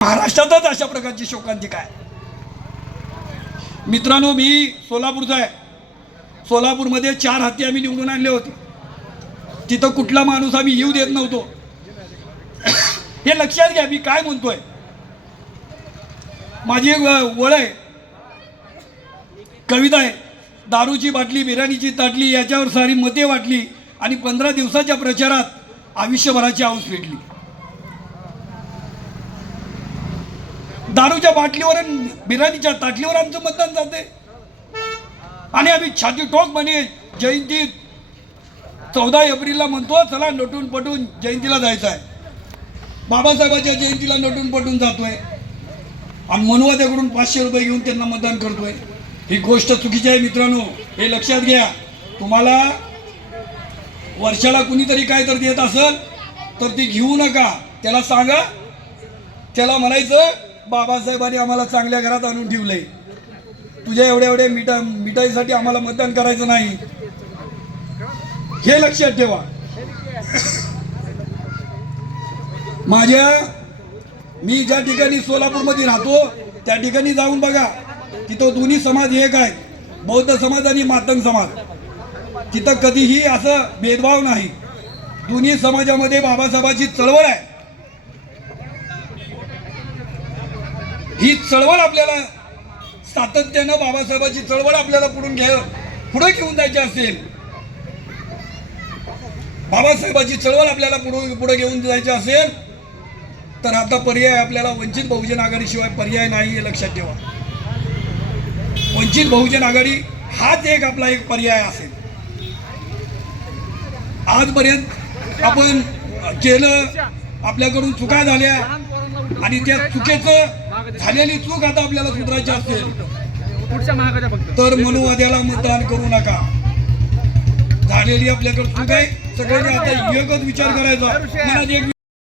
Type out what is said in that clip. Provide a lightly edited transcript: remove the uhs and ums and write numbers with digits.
महाराष्ट्रातच अशा प्रकारची शोकांतिका आहे. मित्रांनो, मी सोलापूरचा आहे. सोलापूरमध्ये 4 हत्ती आम्ही निवडून आणले होते. तिथं कुठला माणूस आम्ही येऊ देत नव्हतो. हे लक्षात घ्या मी काय म्हणतोय. माझी एक वळ आहे, कविता आहे. दारूची बाटली, बिर्याणीची ताटली याच्यावर सारी मते वाटली आणि 15 दिवसाच्या प्रचारात आयुष्यभराची आऊस फेडली. दारूच्या बाटलीवर आणि बिर्याणीच्या ताटलीवर आमचं मतदान जाते आणि आम्ही छाती ठोकपणे जयंती 14 एप्रिलला म्हणतो चला नटून पटून जयंतीला जायचं आहे. बाबासाहेबांच्या जयंतीला नटून पटून जातोय आणि मनुवाद्याकडून 500 रुपये घेऊन त्यांना मतदान करतोय. ही गोष्ट चुकीची आहे मित्रांनो, हे लक्षात घ्या. तुम्हाला वर्षाला कुणीतरी काय तर देत असेल तर ती घेऊ नका. त्याला सांगा, त्याला म्हणायचं बाबासाहेबांनी आम्हाला चांगल्या घरात आणून ठेवलंय, तुझ्या एवढ्या मिठाईसाठी आम्हाला मतदान करायचं नाही. हे लक्षात ठेवा. मी ज्या ठिकाणी सोलापूरमध्ये राहतो त्या ठिकाणी जाऊन बघा, तिथं दोन्ही समाज एक आहेत, बौद्ध समाज आणि मातंग समाज. तिथं कधीही असं भेदभाव नाही. दोन्ही समाजामध्ये बाबासाहेबांची चळवळ आहे. ही चळवळ आपल्याला सातत्यानं बाबासाहेबांची चळवळ आपल्याला पुढे घेऊन जायची असेल, बाबासाहेबांची चळवळ आपल्याला पुढे घेऊन जायची असेल तर आता पर्याय आपल्याला वंचित बहुजन आघाडीशिवाय पर्याय नाही, हे लक्षात ठेवा. वंचित बहुजन आघाडी हाच आपला एक पर्याय असेल. आजपर्यंत आपण केलं, आपल्याकडून चुका झाल्या आणि त्या चुकीचं झालेली चूक आता आपल्याला सुधारायची असेल तर मनुवाद्याला मतदान करू नका. झालेली आपल्याकडे चूक आहे, सगळ्यांनी आता एकच विचार करायचा.